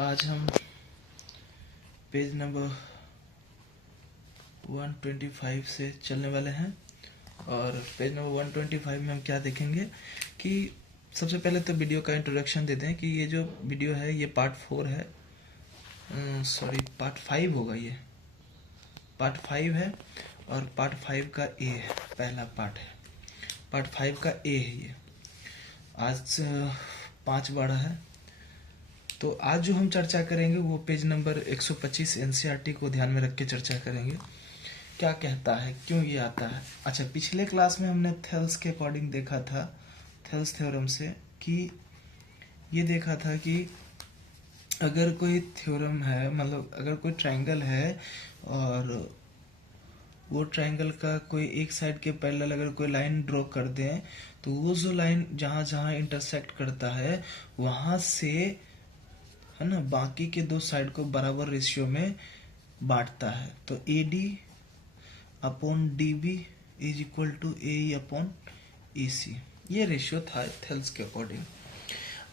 आज हम page number 125 से चलने वाले हैं। और पेज नंबर 125 में हम क्या देखेंगे कि सबसे पहले तो वीडियो का इंट्रोडक्शन देते हैं कि ये जो वीडियो है ये पार्ट 4 है, सॉरी पार्ट 5 होगा। ये पार्ट 5 है और पार्ट 5 का ए है, पहला पार्ट है। पार्ट 5 का ए है ये। आज 5 बार है। तो आज जो हम चर्चा करेंगे वो पेज नंबर 125 एनसीईआरटी को ध्यान में रख के चर्चा करेंगे। क्या कहता है, क्यों ये आता है। अच्छा, पिछले क्लास में हमने थेल्स के अकॉर्डिंग देखा था, थेल्स थ्योरम से, कि ये देखा था कि अगर कोई थ्योरम है, मतलब अगर कोई ट्रायंगल है और वो ट्रायंगल का कोई एक साइड के पैरेलल अगर कोई लाइन ड्रॉ कर दें तो वो जो लाइन जहाँ जहाँ इंटरसेक्ट करता है वहाँ से, है ना, बाकी के दो साइड को बराबर रेशियो में बांटता है। तो AD upon DB is equal to AE upon EC, ये रेशियो था थेल्स के अकॉर्डिंग।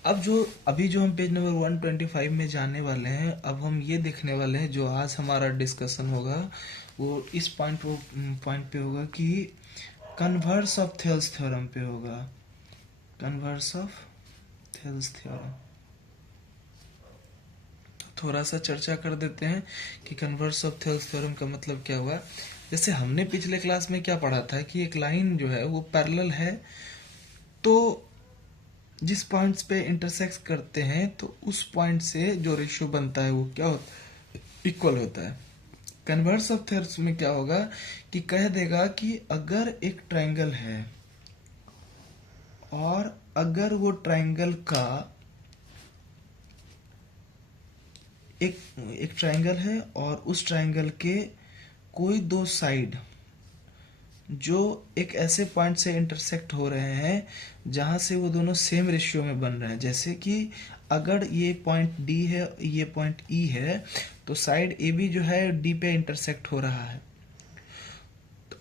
अब अभी जो हम पेज नंबर 125 में जाने वाले हैं, अब हम ये देखने वाले हैं, जो आज हमारा डिस्कशन होगा वो इस पॉइंट पे होगा कि कन्वर्स ऑफ थेल्स थ्योरम पे होगा। कन्वर्स ऑफ थेल्स थ्योरम थोड़ा सा चर्चा कर देते हैं कि कन्वर्स ऑफ थेल्स थ्योरम का मतलब क्या हुआ। जैसे हमने पिछले क्लास में क्या पढ़ा था कि एक लाइन जो है वो पैरेलल है, तो जिस पॉइंट्स पे इंटरसेक्ट करते हैं तो उस पॉइंट से जो रेशियो बनता है वो क्या होता है, इक्वल होता है। कन्वर्स ऑफ थेल्स में क्या होगा कि कह देगा कि अगर एक ट्रायंगल है और अगर वो ट्रायंगल का एक ट्रायंगल है और उस ट्रायंगल के कोई दो साइड जो एक ऐसे पॉइंट से इंटरसेक्ट हो रहे हैं जहां से वो दोनों सेम रेशियो में बन रहे हैं। जैसे कि अगर ये पॉइंट D है, ये पॉइंट E है, तो साइड AB जो है D पे इंटरसेक्ट हो रहा है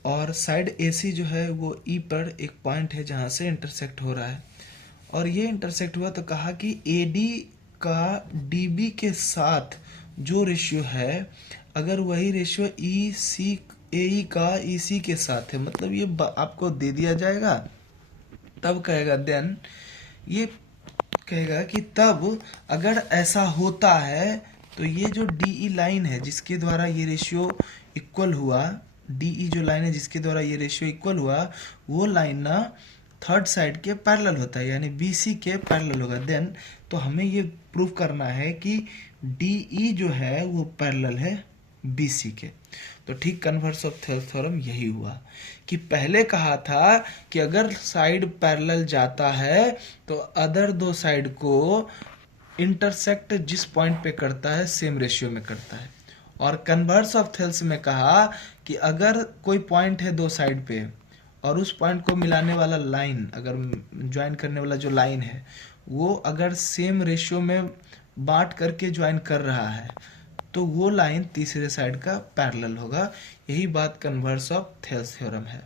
और साइड AC जो है वो E पर एक पॉइंट है जहां से इंटरसेक्ट हो रहा है। और ये इंटरसेक्ट हुआ तो कहा कि AD का DB के साथ जो रेशियो है, अगर वही रेशियो AE का EC के साथ है, मतलब ये आपको दे दिया जाएगा, तब कहेगा देन ये कहेगा कि तब अगर ऐसा होता है तो ये जो DE लाइन है जिसके द्वारा ये रेशियो इक्वल हुआ, DE जो लाइन है जिसके द्वारा ये रेशियो इक्वल हुआ, वो लाइन ना थर्ड साइड के पैरेलल होता है, यानी BC के पैरेलल होगा। देन तो हमें ये प्रूव करना है कि DE जो है वो पैरेलल है BC के। तो ठीक कन्वर्स ऑफ थेल्स थ्योरम यही हुआ कि पहले कहा था कि अगर साइड पैरेलल जाता है तो अदर दो साइड को इंटरसेक्ट जिस पॉइंट पे करता है सेम रेशियो में करता है। और कन्वर्स ऑफ थेल्स में कहा कि अगर कोई पॉइंट है दो साइड पे और उस पॉइंट को मिलाने वाला लाइन, अगर ज्वाइन करने वाला जो लाइन है वो अगर सेम रेशियो में बांट करके ज्वाइन कर रहा है तो वो लाइन तीसरे साइड का पैरेलल होगा। यही बात कन्वर्स ऑफ थेल्स थ्योरम है।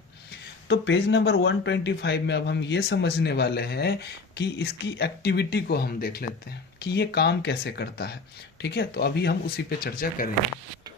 तो पेज नंबर 125 में अब हम ये समझने वाले हैं कि इसकी एक्टिविटी को हम देख लेते हैं कि ये काम कैसे करता है। ठीक है, तो अभी हम उसी पे चर्चा करेंगे।